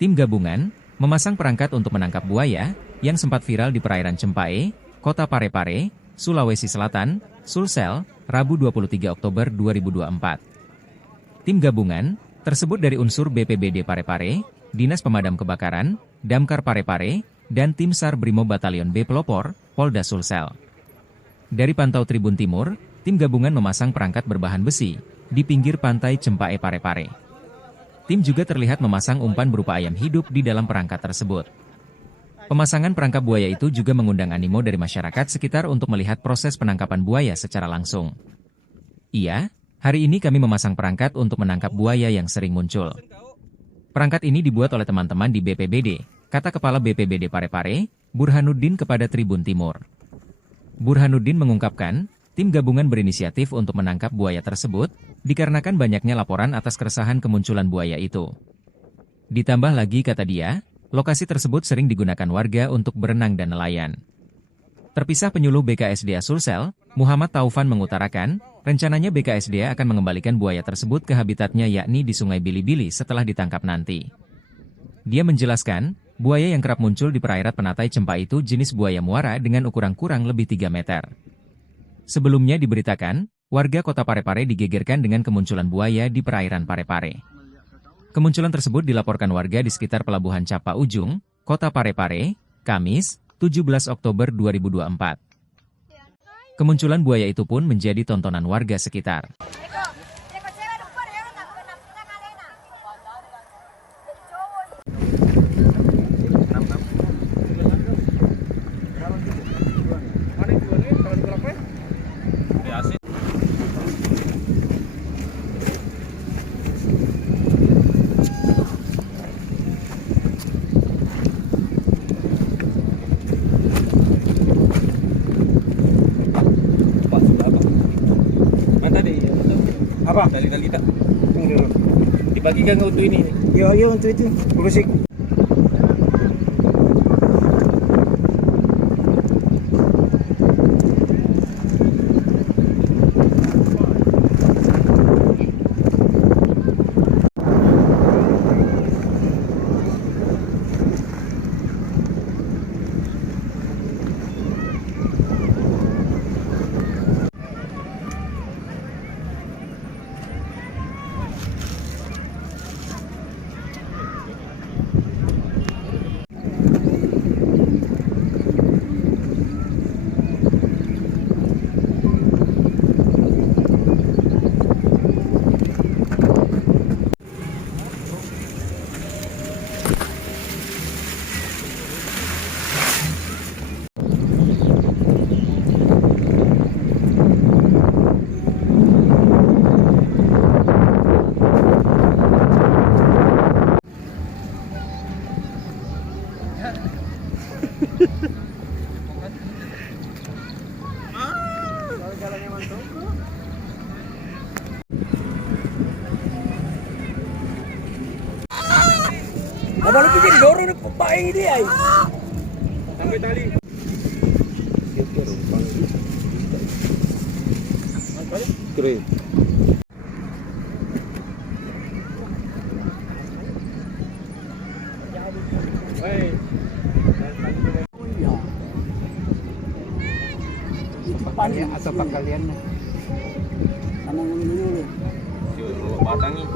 Tim gabungan memasang perangkat untuk menangkap buaya yang sempat viral di perairan Cempae, Kota Parepare, Sulawesi Selatan, Sulsel, Rabu 23 Oktober 2024. Tim gabungan tersebut dari unsur BPBD Parepare, Dinas Pemadam Kebakaran, Damkar Parepare, dan Tim SAR Brimob Batalion B Pelopor, Polda Sulsel. Dari pantau Tribun Timur, tim gabungan memasang perangkat berbahan besi di pinggir pantai Cempae Parepare. Tim juga terlihat memasang umpan berupa ayam hidup di dalam perangkat tersebut. Pemasangan perangkap buaya itu juga mengundang animo dari masyarakat sekitar untuk melihat proses penangkapan buaya secara langsung. Iya, hari ini kami memasang perangkat untuk menangkap buaya yang sering muncul. Perangkat ini dibuat oleh teman-teman di BPBD, kata Kepala BPBD Parepare, Burhanuddin kepada Tribun Timur. Burhanuddin mengungkapkan, tim gabungan berinisiatif untuk menangkap buaya tersebut, dikarenakan banyaknya laporan atas keresahan kemunculan buaya itu. Ditambah lagi kata dia, lokasi tersebut sering digunakan warga untuk berenang dan nelayan. Terpisah penyuluh BKSDA Sulsel, Muhammad Taufan mengutarakan, rencananya BKSDA akan mengembalikan buaya tersebut ke habitatnya yakni di Sungai Bili-Bili setelah ditangkap nanti. Dia menjelaskan, buaya yang kerap muncul di perairan Penatai Cempae itu jenis buaya muara dengan ukuran kurang lebih 3 meter. Sebelumnya diberitakan, warga Kota Parepare digegerkan dengan kemunculan buaya di perairan Parepare. Kemunculan tersebut dilaporkan warga di sekitar Pelabuhan Capa Ujung, Kota Parepare, Kamis, 17 Oktober 2024. Kemunculan buaya itu pun menjadi tontonan warga sekitar. Apa? Kali-kali tak? Dibagikan untuk ini. Ya, untuk itu. Bersih. Abang lu jadi dorong nak pakai ini ai. Sampai tali. Keren. Hei. Pakai atau kalian? Sama dulu. Dulu batangi.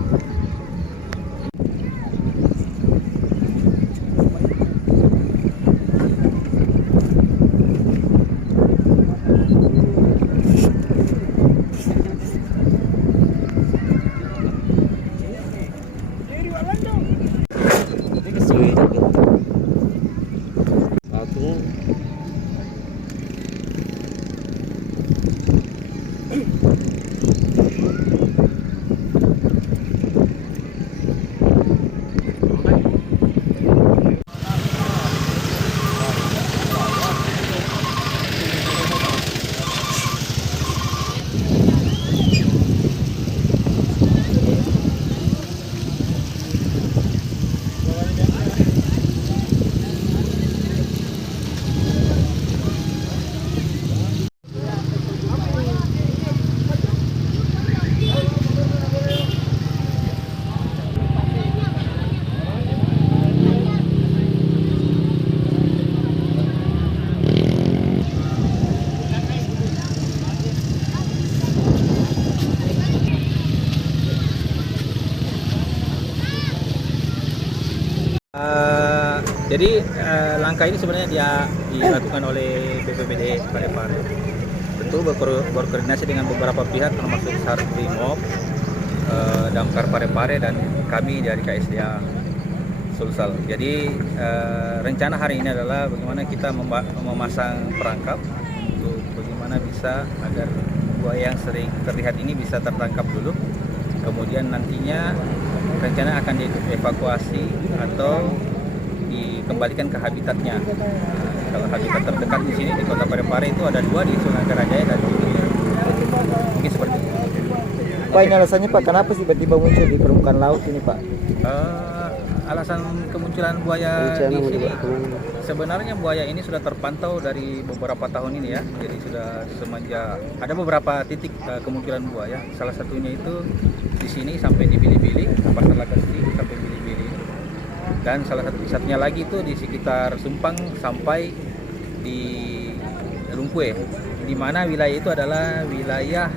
Jadi langkah ini sebenarnya dia dilakukan oleh BPBD Parepare. Tentu berkoordinasi dengan beberapa pihak termasuk Sarbrimob, Damkar Parepare dan kami dari KSDA Sulsel. Jadi rencana hari ini adalah bagaimana kita memasang perangkap untuk bagaimana bisa agar buaya yang sering terlihat ini bisa tertangkap dulu. Kemudian nantinya rencana akan dievakuasi atau dikembalikan ke habitatnya. Kalau habitat terdekat di sini di Kota Parepare itu ada 2 di Sungai Karajaya dan mungkin seperti itu. Pak, ini alasannya Pak, kenapa sih tiba-tiba muncul di permukaan laut ini Pak? Alasan kemunculan buaya di sini, sebenarnya buaya ini sudah terpantau dari beberapa tahun ini ya. Jadi sudah semenjak ada beberapa titik kemunculan buaya. Salah satunya itu di sini sampai di Bili-Bili, Pasar Lakasi sampai Bili-Bili. Dan salah satunya lagi itu di sekitar Sumpang sampai di Lumpue, di mana wilayah itu adalah wilayah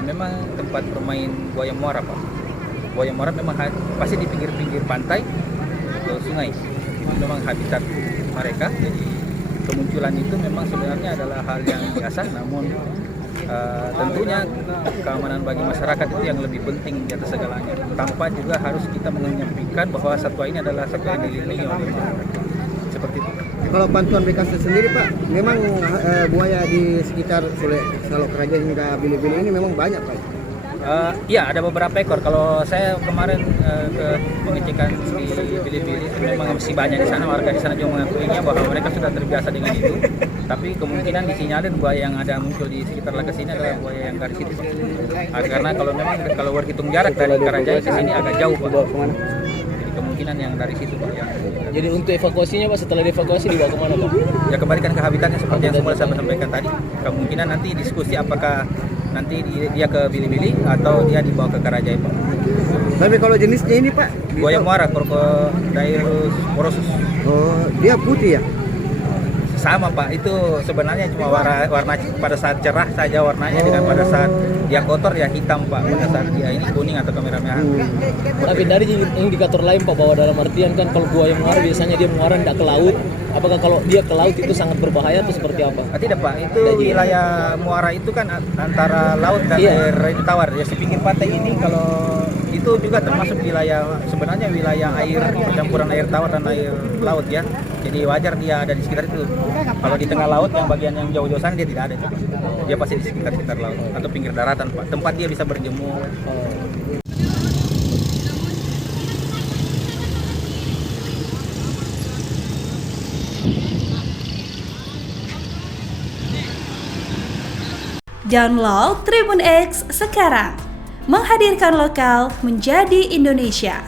memang tempat bermain buaya muara Pak. Buaya muara memang pasti di pinggir-pinggir pantai atau sungai. Itu memang habitat mereka. Jadi kemunculan itu memang sebenarnya adalah hal yang biasa, namun tentunya keamanan bagi masyarakat itu yang lebih penting di atas segalanya. Tanpa juga harus kita menyampaikan bahwa satwa ini adalah satwa yang dilindungi oleh masyarakat. Seperti itu. Kalau bantuan BKS sendiri Pak, memang buaya di sekitar Salok Raja hingga Bili-Bili ini memang banyak Pak? Ya, ada beberapa ekor. Kalau saya kemarin ke pengecekan di Bili-Bili memang masih banyak di sana. Warga di sana juga mengakuinya bahwa mereka sudah terbiasa dengan itu. Tapi kemungkinan disinyalir buaya yang ada muncul di sekitar Lagas ini adalah buaya yang dari situ Pak. Karena kalau berhitung jarak dari Karajaya ke sini agak jauh Pak. Jadi kemungkinan yang dari situ Pak. Jadi untuk evakuasinya Pak, setelah dievakuasi dibawa kemana Pak? Ya kembalikan ke habitatnya seperti yang semula saya sampaikan tadi. Kemungkinan nanti diskusi apakah nanti dia ke Bili-Bili atau dia dibawa ke Karajaya Pak. Tapi kalau jenisnya ini Pak? Buaya muara, Crocodylus porosus. Oh, dia putih ya? Sama Pak, itu sebenarnya cuma warna pada saat cerah saja warnanya, dengan pada saat dia kotor ya hitam Pak, pada saat dia ini kuning atau kemerah-merahan. Tapi dari indikator lain Pak, bahwa dalam artian kan kalau buaya muara biasanya dia muara tidak ke laut. Apakah kalau dia ke laut itu sangat berbahaya atau seperti apa? Tidak Pak, itu wilayah muara itu kan antara laut dan air tawar. Ya di pinggir pantai ini kalau itu juga termasuk wilayah, sebenarnya wilayah air percampuran air tawar dan air laut ya. Jadi wajar dia ada di sekitar itu. Kalau di tengah laut yang bagian yang jauh-jauh sana dia tidak ada. Dia pasti di sekitar laut atau pinggir daratan Pak. Tempat dia bisa berjemur. Download Tribun X sekarang, menghadirkan lokal menjadi Indonesia.